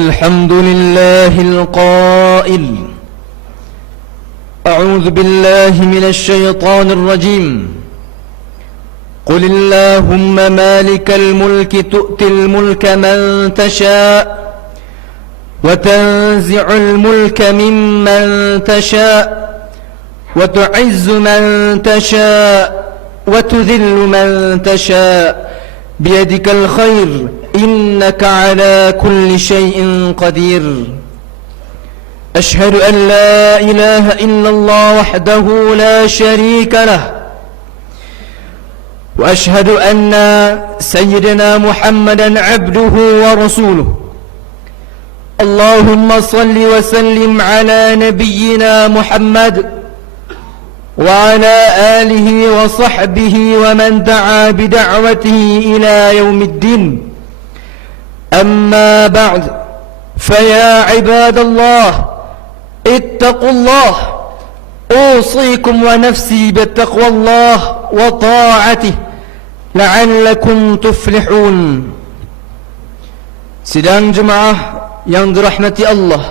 الحمد لله القائل أعوذ بالله من الشيطان الرجيم قل اللهم مالك الملك تؤتي الملك من تشاء وتنزع الملك ممن تشاء وتعز من تشاء وتذل من تشاء بيدك الخير إنك على كل شيء قدير أشهد أن لا إله إلا الله وحده لا شريك له وأشهد أن سيدنا محمدا عبده ورسوله اللهم صل وسلم على نبينا محمد وعلى آله وصحبه ومن دعا بدعوته إلى يوم الدين أما بعد فيا عباد الله اتقوا الله أوصيكم ونفسي بتقوى الله وطاعته لعلكم تفلحون. Sidang jemaah yang dirahmati Allah,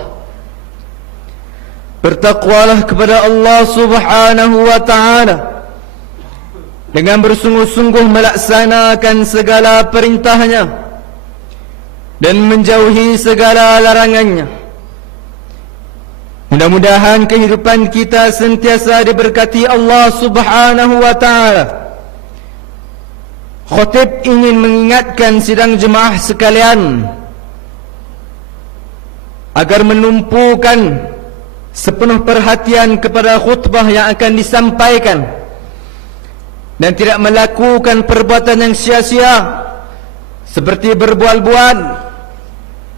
bertakwalah kepada Allah subhanahu wa ta'ala dengan bersungguh-sungguh melaksanakan segala perintahnya dan menjauhi segala larangannya. Mudah-mudahan kehidupan kita sentiasa diberkati Allah subhanahu wa ta'ala. Khatib ingin mengingatkan sidang jemaah sekalian agar menumpukan sepenuh perhatian kepada khutbah yang akan disampaikan dan tidak melakukan perbuatan yang sia-sia seperti berbual-bual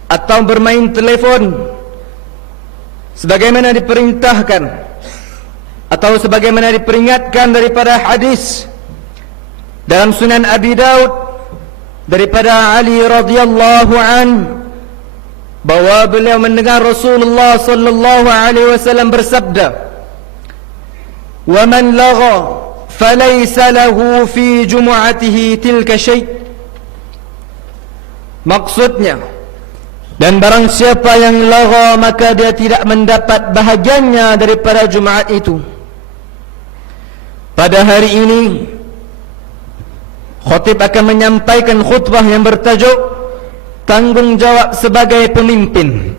atau bermain telefon sebagaimana diperintahkan atau sebagaimana diperingatkan daripada hadis dalam Sunan Abi Daud daripada Ali radhiyallahu anhu bahwa beliau mendengar Rasulullah sallallahu alaihi wasallam bersabda, "Wa man lagha falaysa lahu fi jumu'atihi tilka syai'." Maksudnya, dan barang siapa yang lagha maka dia tidak mendapat bahagiannya daripada Jumaat itu. Pada hari ini khatib akan menyampaikan khutbah yang bertajuk tanggungjawab sebagai pemimpin.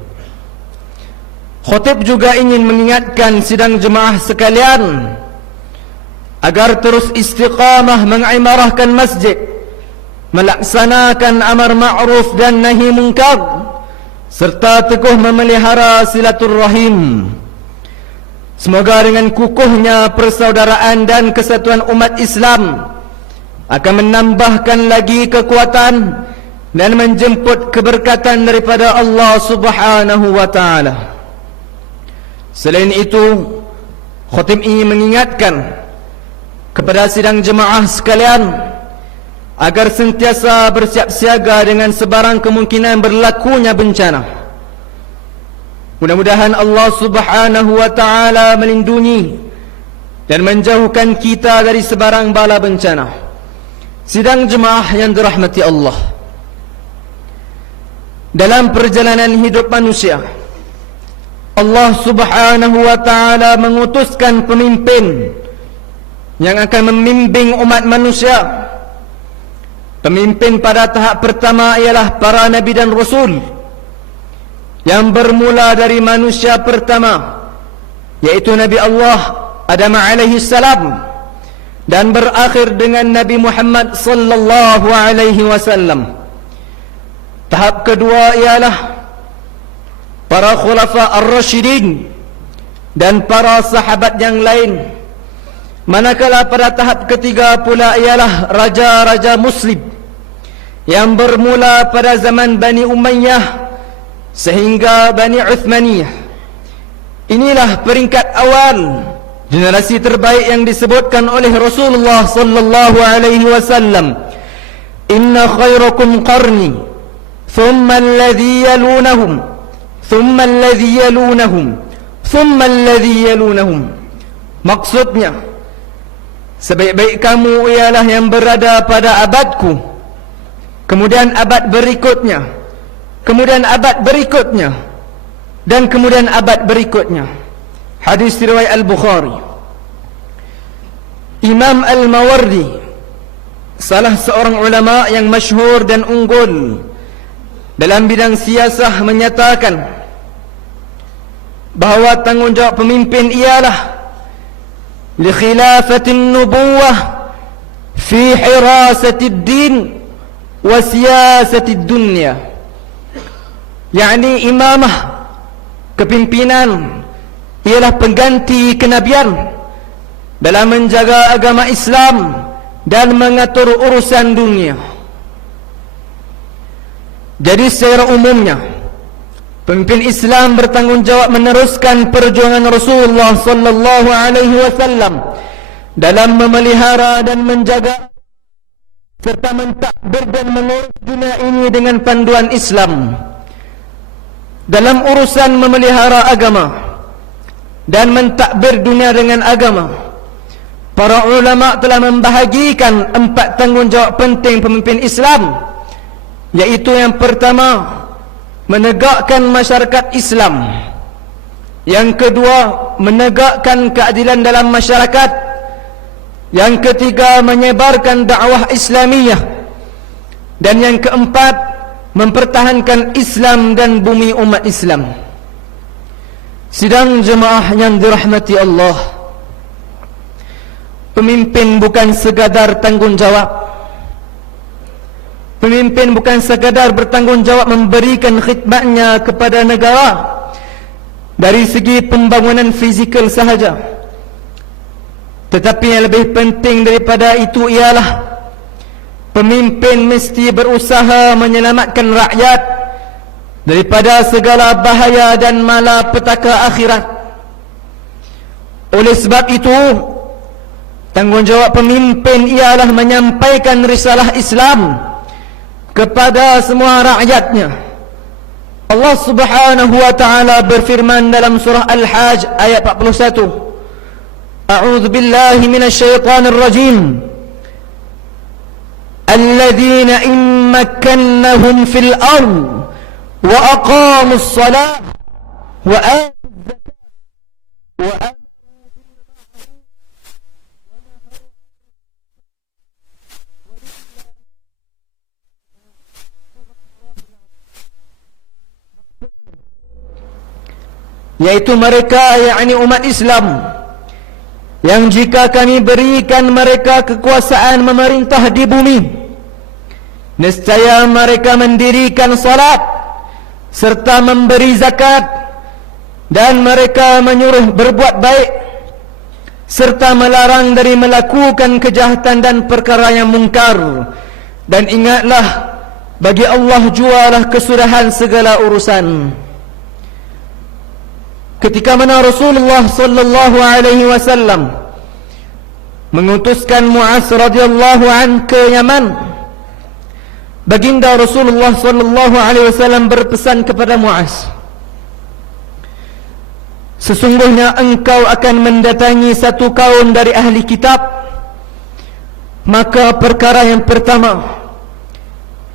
Khatib juga ingin mengingatkan sidang jemaah sekalian agar terus istiqamah mengimarahkan masjid, melaksanakan amar ma'ruf dan nahi munkar, serta teguh memelihara silaturrahim. Semoga dengan kukuhnya persaudaraan dan kesatuan umat Islam akan menambahkan lagi kekuatan dan menjemput keberkatan daripada Allah subhanahu wa ta'ala. Selain itu, khatib ingin mengingatkan kepada sidang jemaah sekalian agar sentiasa bersiap siaga dengan sebarang kemungkinan berlakunya bencana. Mudah-mudahan Allah subhanahu wa ta'ala melindungi dan menjauhkan kita dari sebarang bala bencana. Sidang jemaah yang dirahmati Allah, dalam perjalanan hidup manusia, Allah subhanahu wa ta'ala mengutuskan pemimpin yang akan membimbing umat manusia. Pemimpin pada tahap pertama ialah para nabi dan rasul, yang bermula dari manusia pertama, yaitu Nabi Allah Adam alaihi salam, dan berakhir dengan Nabi Muhammad sallallahu alaihi wasallam. Tahap kedua ialah para khulafa ar-rasyidin dan para sahabat yang lain. Manakala pada tahap ketiga pula ialah raja-raja muslim yang bermula pada zaman Bani Umayyah sehingga Bani Uthmaniyah. Inilah peringkat awal generasi terbaik yang disebutkan oleh Rasulullah sallallahu alaihi wasallam. Inna khairakum qarni thumma alladhi yalunahum thumma alladhi yalunahum thumma alladhi yalunahum. Maksudnya, sebaik-baik kamu ialah yang berada pada abadku, kemudian abad berikutnya, kemudian abad berikutnya, dan kemudian abad berikutnya. Hadis riwayat Al-Bukhari. Imam Al-Mawardi, salah seorang ulama yang masyhur dan unggul dalam bidang siasah, menyatakan bahawa tanggungjawab pemimpin ialah li khilafatin nubuwah fi hirasatid din wa siyasatid dunya, yakni imamah, kepimpinan, ialah pengganti kenabian dalam menjaga agama Islam dan mengatur urusan dunia. Jadi secara umumnya pemimpin Islam bertanggungjawab meneruskan perjuangan Rasulullah sallallahu alaihi wasallam dalam memelihara dan menjaga serta mentadbir dan mengurus dunia ini dengan panduan Islam. Dalam urusan memelihara agama dan mentadbir dunia dengan agama, para ulama telah membahagikan 4 tanggungjawab penting pemimpin Islam, yaitu yang pertama, menegakkan masyarakat Islam. Yang kedua, menegakkan keadilan dalam masyarakat. Yang ketiga, menyebarkan dakwah Islamiyah. Dan yang keempat, mempertahankan Islam dan bumi umat Islam. Sidang jemaah yang dirahmati Allah, pemimpin bukan sekadar tanggungjawab. Pemimpin bukan sekadar bertanggungjawab memberikan khidmatnya kepada negara dari segi pembangunan fizikal sahaja, tetapi yang lebih penting daripada itu ialah pemimpin mesti berusaha menyelamatkan rakyat daripada segala bahaya dan malapetaka akhirat. Oleh sebab itu, tanggungjawab pemimpin ialah menyampaikan risalah Islam kepada semua rakyatnya. Allah Subhanahu wa taala berfirman dalam surah Al-Hajj ayat 41, A'udzu billahi minasyaitonir rajim. Alladzina in makkannahum fil ardh wa aqamus shalah wa atuz zakah wa yaitu mereka, yakni umat Islam, yang jika kami berikan mereka kekuasaan memerintah di bumi, nescaya mereka mendirikan salat serta memberi zakat, dan mereka menyuruh berbuat baik serta melarang dari melakukan kejahatan dan perkara yang mungkar. Dan ingatlah, bagi Allah jualah kesudahan segala urusan. Ketika mana Rasulullah sallallahu alaihi wasallam mengutuskan Muaz radhiyallahu an ke Yaman, baginda Rasulullah sallallahu alaihi wasallam berpesan kepada Muaz, sesungguhnya engkau akan mendatangi satu kaum dari ahli kitab, maka perkara yang pertama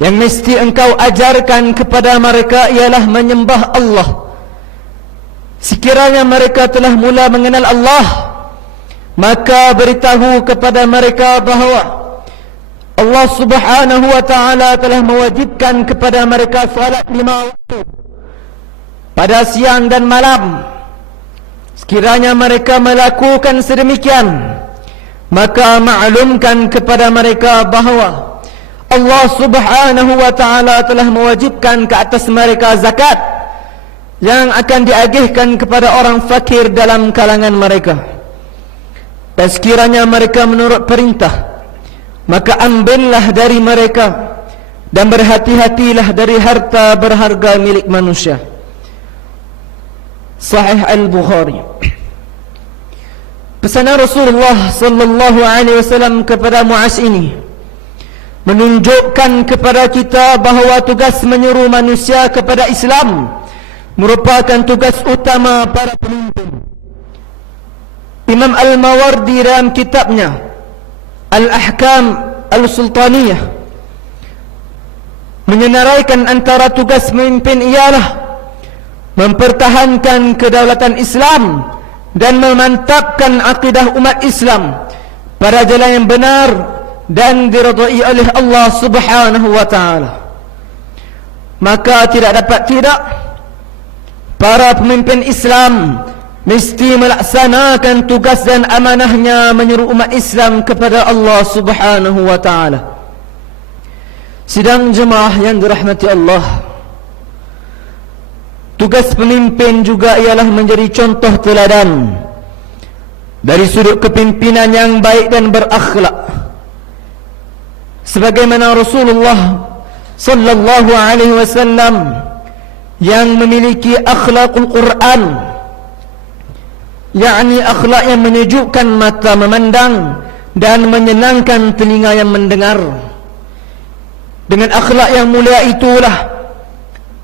yang mesti engkau ajarkan kepada mereka ialah menyembah Allah. Sekiranya mereka telah mula mengenal Allah, maka beritahu kepada mereka bahawa Allah Subhanahu wa ta'ala telah mewajibkan kepada mereka salat 5 waktu pada siang dan malam. Sekiranya mereka melakukan sedemikian, maka maklumkan kepada mereka bahawa Allah Subhanahu wa ta'ala telah mewajibkan ke atas mereka zakat yang akan diagihkan kepada orang fakir dalam kalangan mereka. Dan sekiranya mereka menurut perintah, maka ambillah dari mereka dan berhati-hatilah dari harta berharga milik manusia. Sahih Al-Bukhari. Pesanan Rasulullah sallallahu alaihi wasallam kepada Muaz ini menunjukkan kepada kita bahawa tugas menyuruh manusia kepada Islam merupakan tugas utama para pemimpin. Imam Al-Mawardi dalam kitabnya Al-Ahkam Al-Sultaniyah menyenaraikan antara tugas pemimpin ialah mempertahankan kedaulatan Islam dan memantapkan akidah umat Islam pada jalan yang benar dan diridai oleh Allah Subhanahu wa taala. Maka tidak dapat tidak, para pemimpin Islam mesti melaksanakan tugas dan amanahnya menyeru umat Islam kepada Allah Subhanahu wa taala. Sidang jemaah yang dirahmati Allah, tugas pemimpin juga ialah menjadi contoh teladan dari sudut kepimpinan yang baik dan berakhlak, sebagaimana Rasulullah sallallahu alaihi wasallam yang memiliki akhlakul Quran, yakni akhlak yang menyejukkan mata memandang dan menyenangkan telinga yang mendengar. Dengan akhlak yang mulia itulah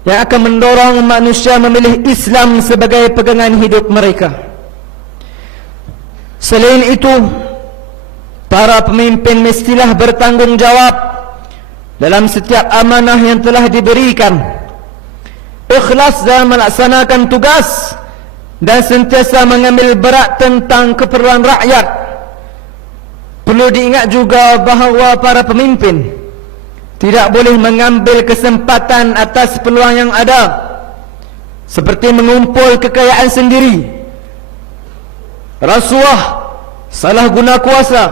yang akan mendorong manusia memilih Islam sebagai pegangan hidup mereka. Selain itu, para pemimpin mestilah bertanggungjawab dalam setiap amanah yang telah diberikan, ikhlas dalam melaksanakan tugas, dan sentiasa mengambil berat tentang keperluan rakyat. Perlu diingat juga bahawa para pemimpin tidak boleh mengambil kesempatan atas peluang yang ada, seperti mengumpul kekayaan sendiri, rasuah, salah guna kuasa,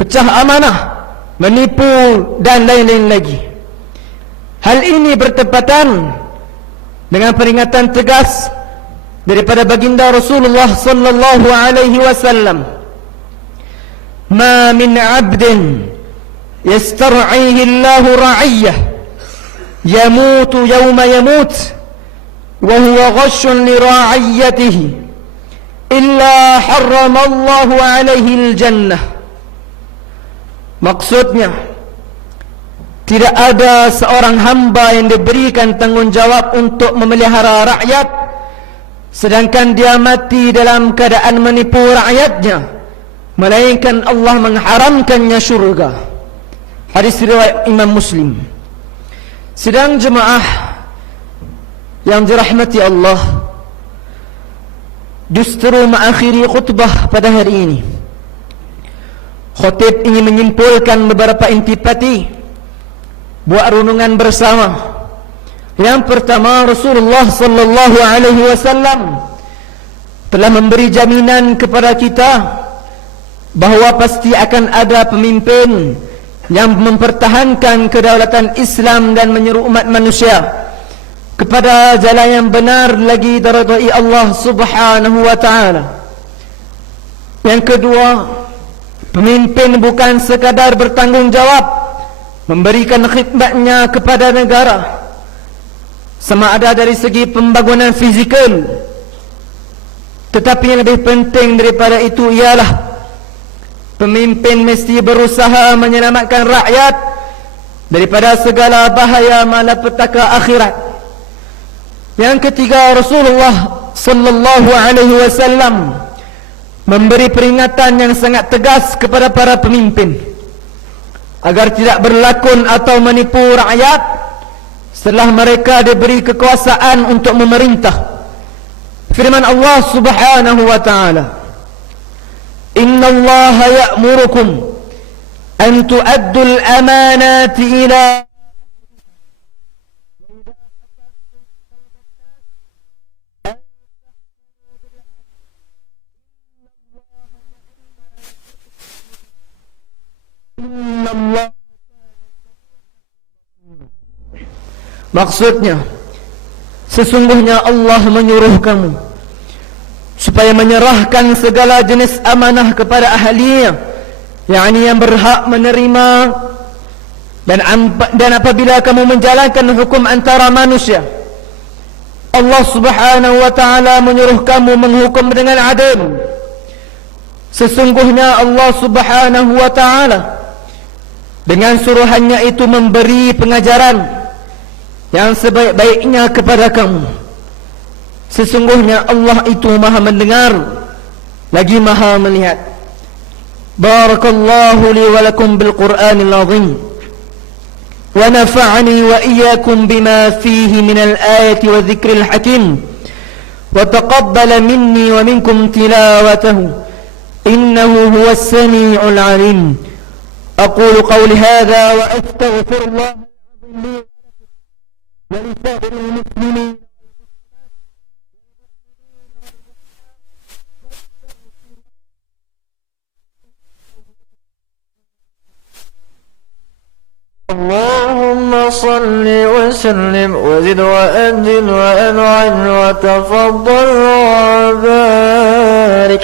pecah amanah, menipu dan lain-lain lagi. Hal ini bertepatan dengan peringatan tegas daripada baginda Rasulullah sallallahu alaihi wasallam, "Ma min 'abdin yastar'ihi Allahu ra'iyyah yamutu yawma yamut wa huwa ghashun li ra'iyyatihi illa harrama Allahu 'alaihi al-jannah." Maksudnya, tidak ada seorang hamba yang diberikan tanggungjawab untuk memelihara rakyat sedangkan dia mati dalam keadaan menipu rakyatnya, melainkan Allah mengharamkannya syurga. Hadis riwayat Imam Muslim. Sidang jemaah yang dirahmati Allah, justru mengakhiri khutbah pada hari ini, khatib ingin menyimpulkan beberapa intipati buat renungan bersama. Yang pertama, Rasulullah sallallahu alaihi wasallam telah memberi jaminan kepada kita bahawa pasti akan ada pemimpin yang mempertahankan kedaulatan Islam dan menyeru umat manusia kepada jalan yang benar lagi diridai Allah Subhanahu wa taala. Yang kedua, pemimpin bukan sekadar bertanggungjawab memberikan khidmatnya kepada negara, sama ada dari segi pembangunan fizikal, tetapi yang lebih penting daripada itu ialah pemimpin mesti berusaha menyelamatkan rakyat daripada segala bahaya malapetaka akhirat. Yang ketiga, Rasulullah sallallahu alaihi wasallam memberi peringatan yang sangat tegas kepada para pemimpin agar tidak berlakon atau menipu rakyat setelah mereka diberi kekuasaan untuk memerintah. Firman Allah Subhanahu wa taala, "Inna Allah ya'murukum an tu'addu al-amanati ila Allah." Maksudnya, sesungguhnya Allah menyuruh kamu supaya menyerahkan segala jenis amanah kepada ahlinya, yakni yang berhak menerima, dan apabila kamu menjalankan hukum antara manusia, Allah Subhanahu wa ta'ala menyuruh kamu menghukum dengan adil. Sesungguhnya Allah Subhanahu wa ta'ala dengan suruhannya itu memberi pengajaran yang sebaik-baiknya kepada kamu. Sesungguhnya Allah itu maha mendengar lagi maha melihat. Barakallahu li wa lakum bil Qur'anil azim ونفعني وإياكم بما فيه من الآية والذكر الحكيم وتقبل مني ومنكم تلاوته إنه هو السميع العليم أقول قولي هذا وأستغفر الله لي ولسائر المسلمين اللهم صل وسلم وزد وأجل وأنعم وتفضل وبارك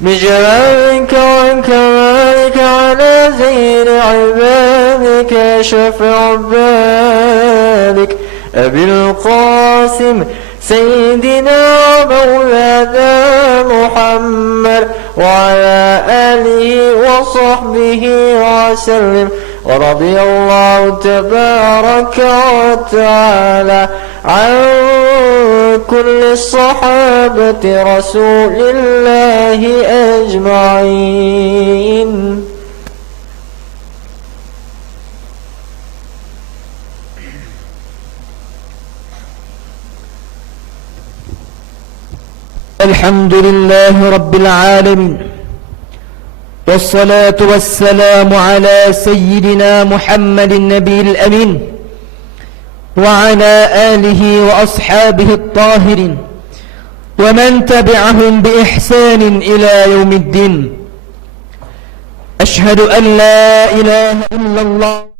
بجلالك وكمالك على زين عبادك شفع عبادك أبي القاسم سيدنا ومولانا محمد وعلى آله وصحبه وسلم ورضي الله تبارك وتعالى عن كل الصحابة رسول الله أجمعين. الحمد لله رب العالمين والصلاة والسلام على سيدنا محمد النبي الأمين وعلى آله وأصحابه الطاهرين ومن تبعهم بإحسان إلى يوم الدين. أشهد أن لا إله إلا الله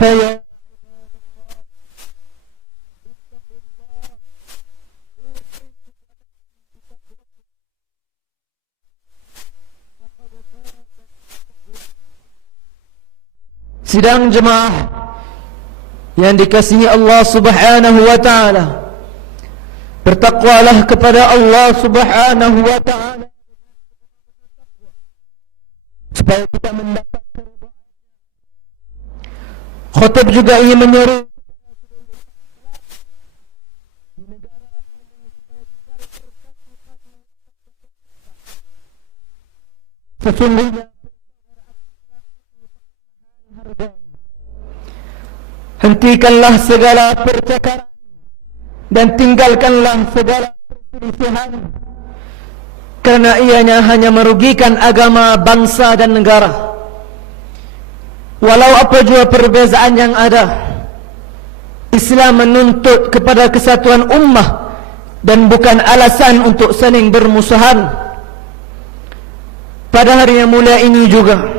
فيا sidang jemaah yang dikasihi Allah Subhanahu wa taala, bertakwalah kepada Allah Subhanahu wa taala supaya kita mendapat khutib juga ingin menyeru sesungguhnya hentikanlah segala percakapan dan tinggalkanlah segala perselisihan, karena ianya hanya merugikan agama, bangsa dan negara. Walau apa jua perbezaan yang ada, Islam menuntut kepada kesatuan ummah dan bukan alasan untuk saling bermusuhan. Pada hari yang mulia ini juga,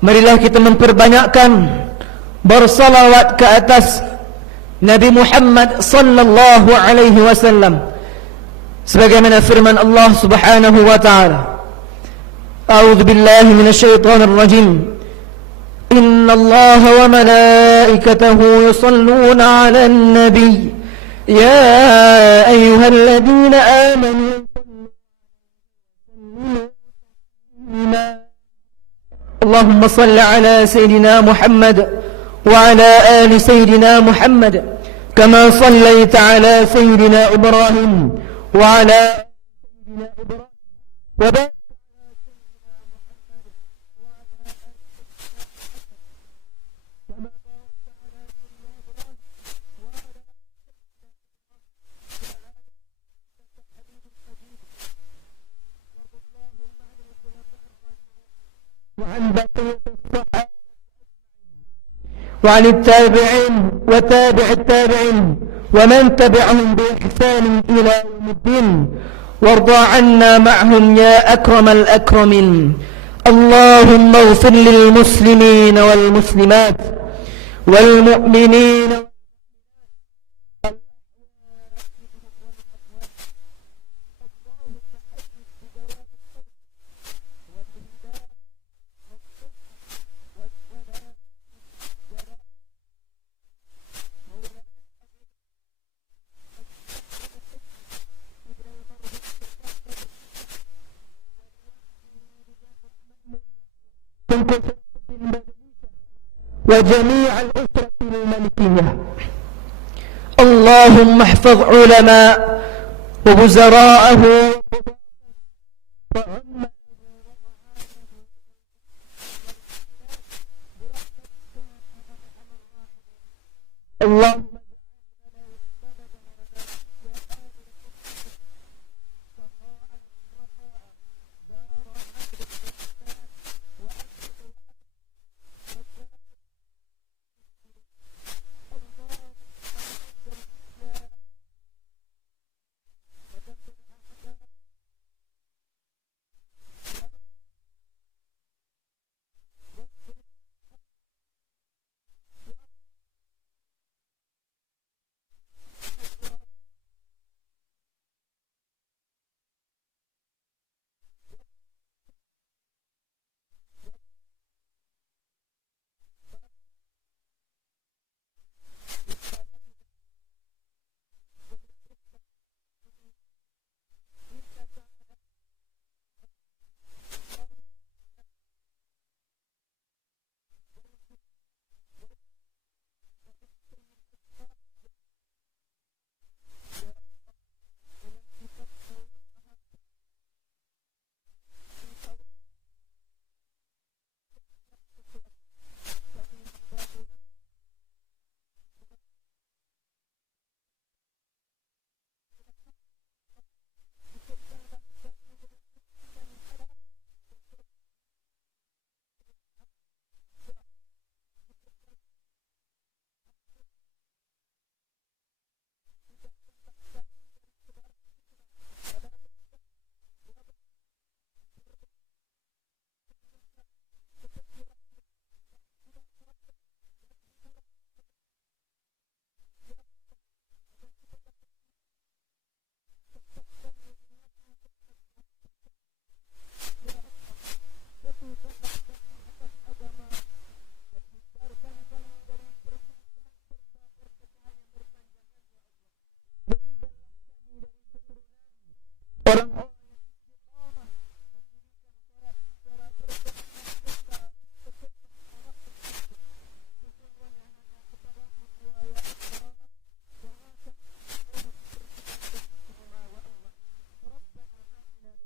marilah kita memperbanyakkan bersalawat ke atas Nabi Muhammad sallallahu alaihi wasallam, sebagaimana firman Allah Subhanahu wa taala, A'udzu billahi minasyaitonir rajim. إن الله وملائكته يصلون على النبي يا أيها الذين آمنوا اللهم صل على سيدنا محمد وعلى آل سيدنا محمد كما صليت على سيدنا إبراهيم وعلى سيدنا إبراهيم وبارك وعن بقية الصحابة وعن التابعين وتابع التابعين ومن تبعهم بإحسان إلى يوم الدين وارض عنا معهم يا أكرم الأكرمين. اللهم اغفر للمسلمين والمسلمات والمؤمنين وجميع الأسرة الملكية. اللهم احفظ علماء ووزراءه اللهم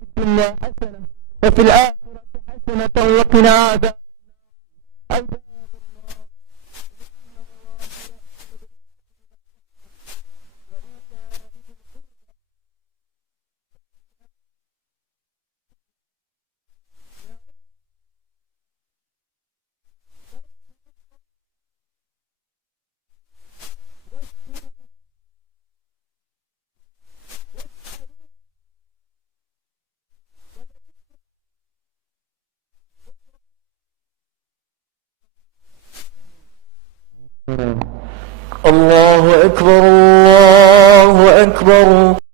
الدنيا حسنة وفي الآخرة حسنة وقنا عذاب الله أكبر الله أكبر